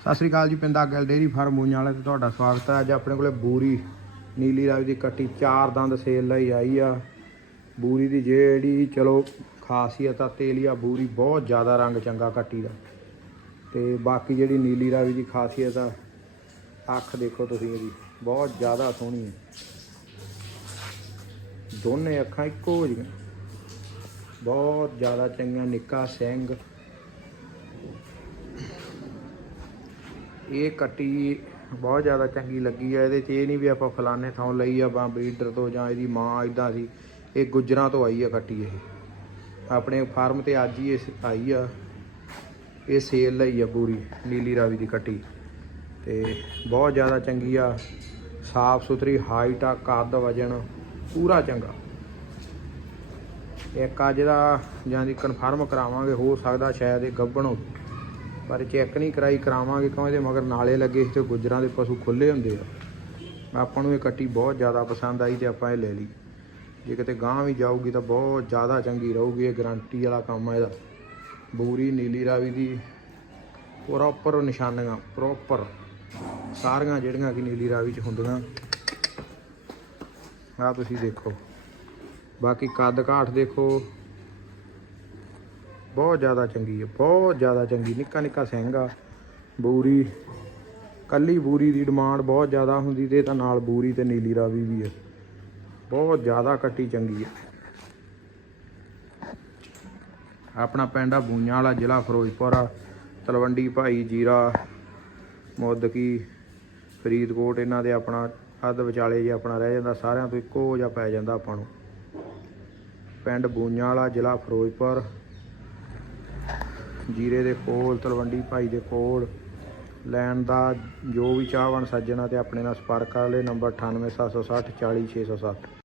ਸਤਿ ਸ੍ਰੀ ਅਕਾਲ ਜੀ, ਪਿੰਡ ਗੱਲ ਡੇਰੀ ਫਾਰਮ ਮੂੰਆਂ ਵਾਲੇ ਤੇ ਤੁਹਾਡਾ ਸਵਾਗਤ ਹੈ। ਅੱਜ ਆਪਣੇ ਕੋਲੇ ਬੂਰੀ, ਨੀਲੀ ਰਾਵੀ ਦੀ ਕੱਟੀ ਚਾਰ ਦੰਦ ਸੇਲ ਲਈ ਆਈ ਆ। ਬੂਰੀ ਦੀ ਜਿਹੜੀ ਚਲੋ ਖਾਸੀਅਤ ਆ, ਤੇਲੀਆ ਬੂਰੀ ਬਹੁਤ ਜ਼ਿਆਦਾ ਰੰਗ ਚੰਗਾ ਕੱਟੀ ਦਾ। ਤੇ ਬਾਕੀ ਜਿਹੜੀ ਨੀਲੀ ਰਾਵੀ ਦੀ ਖਾਸੀਅਤ ਆ, ਅੱਖ ਦੇਖੋ ਤੁਸੀਂ ਇਹਦੀ, ਬਹੁਤ ਜ਼ਿਆਦਾ ਸੋਹਣੀ ਹੈ ਦੋਨੇ ਅੱਖਾਂ ਇੱਕੋ ਜਿਹੀਆਂ। ਬਹੁਤ ਜ਼ਿਆਦਾ ਚੰਗੀਆਂ, ਨਿੱਕਾ, ਸਿੰਘ। ਇਹ ਕੱਟੀ ਬਹੁਤ ਜ਼ਿਆਦਾ ਚੰਗੀ ਲੱਗੀ ਆ, ਇਹਦੇ 'ਚ ਇਹ ਨਹੀਂ ਵੀ ਆਪਾਂ ਫਲਾਣੇ ਥਾਂ ਲਈ ਆ ਬਾ ਬਰੀਡਰ ਤੋਂ ਜਾਂ ਇਹਦੀ ਮਾਂ ਇਦਾਂ ਸੀ, ਇਹ ਗੁੱਜਰਾਂ ਤੋਂ ਆਈ ਆ ਕੱਟੀ ਇਹ। ਆਪਣੇ ਫਾਰਮ ਤੇ ਅੱਜ ਹੀ ਇਹ ਆਈ ਆ, ਇਹ ਸੇਲ ਲਈ ਆ ਪੂਰੀ, ਨੀਲੀ ਰਾਵੀ ਦੀ ਕੱਟੀ। ਤੇ ਬਹੁਤ ਜ਼ਿਆਦਾ ਚੰਗੀ ਆ, ਸਾਫ਼ ਸੁਥਰੀ, ਹਾਈਟ ਆ, ਕੱਦ ਵਜਨ ਪੂਰਾ ਚੰਗਾ। ਇੱਕ ਅੱਜ ਦਾ ਜਾਂ ਦੀ ਕਨਫਰਮ ਕਰਾਵਾਂਗੇ, ਹੋ ਸਕਦਾ ਸ਼ਾਇਦ ਇਹ ਗੱਭਣ ਹੋਵੇ। ਪਰ ਚੈੱਕ ਨਹੀਂ ਕਰਾਈ, ਕਰਾਵਾਂਗੇ ਕਿਉਂ? ਇਹਦੇ ਮਗਰ ਨਾਲੇ ਲੱਗੇ ਸੀ ਤੇ ਗੁੱਜਰਾਂ ਦੇ ਪਸ਼ੂ ਖੁੱਲੇ ਹੁੰਦੇ ਆ। ਆਪਾਂ ਨੂੰ ਇਹ ਕੱਟੀ ਬਹੁਤ ਜ਼ਿਆਦਾ ਪਸੰਦ ਆਈ ਤੇ ਆਪਾਂ ਇਹ ਲੈ ਲਈ। ਜੇ ਕਿਤੇ ਗਾਂ ਵੀ ਜਾਊਗੀ ਤਾਂ ਬਹੁਤ ਜ਼ਿਆਦਾ ਚੰਗੀ ਰਹੂਗੀ, ਇਹ ਗਾਰੰਟੀ ਵਾਲਾ ਕੰਮ ਆ ਇਹਦਾ। ਬੂਰੀ, ਨੀਲੀ ਰਾਵੀ ਦੀ ਪ੍ਰੋਪਰ ਨਿਸ਼ਾਨੀਆਂ ਪ੍ਰੋਪਰ ਸਾਰੀਆਂ ਜਿਹੜੀਆਂ ਕਿ ਨੀਲੀ ਰਾਵੀ ਚ ਹੁੰਦੀਆਂ। ਆ ਤੁਸੀਂ ਦੇਖੋ। ਬਾਕੀ ਕੱਦ ਕਾਠ ਦੇਖੋ ਬਹੁਤ ਜ਼ਿਆਦਾ ਚੰਗੀ ਹੈ ਬਹੁਤ ਜ਼ਿਆਦਾ ਚੰਗੀ, ਨਿੱਕਾ ਨਿੱਕਾ ਸਿੰਘ ਆ। ਬੂਰੀ, ਕੱਲੀ ਬੂਰੀ ਦੀ ਡਿਮਾਂਡ ਬਹੁਤ ਜ਼ਿਆਦਾ ਹੁੰਦੀ ਤੇ ਤਾਂ ਨਾਲ ਬੂਰੀ ਤੇ ਨੀਲੀ ਰਾਵੀ ਵੀ ਹੈ ਬਹੁਤ ਜ਼ਿਆਦਾ ਕੱਟੀ ਚੰਗੀ ਹੈ ਆਪਣਾ ਪਿੰਡ ਆ ਬੂਈਆਂ ਵਾਲਾ, ਜ਼ਿਲ੍ਹਾ ਫਿਰੋਜ਼ਪੁਰ ਆ। ਤਲਵੰਡੀ ਭਾਈ ਜੀਰਾ, ਮੋਦਕੀ, ਫਰੀਦਕੋਟ, ਇਹਨਾਂ ਦੇ ਆਪਣਾ ਅੱਧ ਵਿਚਾਲੇ ਜੇ ਆਪਣਾ ਰਹਿ ਜਾਂਦਾ, ਸਾਰਿਆਂ ਤੋਂ ਇੱਕੋ ਜਿਹਾ ਪੈ ਜਾਂਦਾ ਆਪਾਂ ਨੂੰ। ਪਿੰਡ ਬੂਈਆਂ ਵਾਲਾ, ਜ਼ਿਲ੍ਹਾ ਫਿਰੋਜ਼ਪੁਰ। ਜੀਰੇ ਦੇ ਕੋਲ ਤਲਵੰਡੀ ਭਾਈ ਦੇ ਕੋਲ ਲੈਣ ਦਾ ਜੋ ਵੀ ਚਾਹਵਣ ਸੱਜਣਾ ਤੇ ਆਪਣੇ ਨਾਲ ਸੰਪਰਕ ਕਰ ਲੈ, ਨੰਬਰ 98760 40607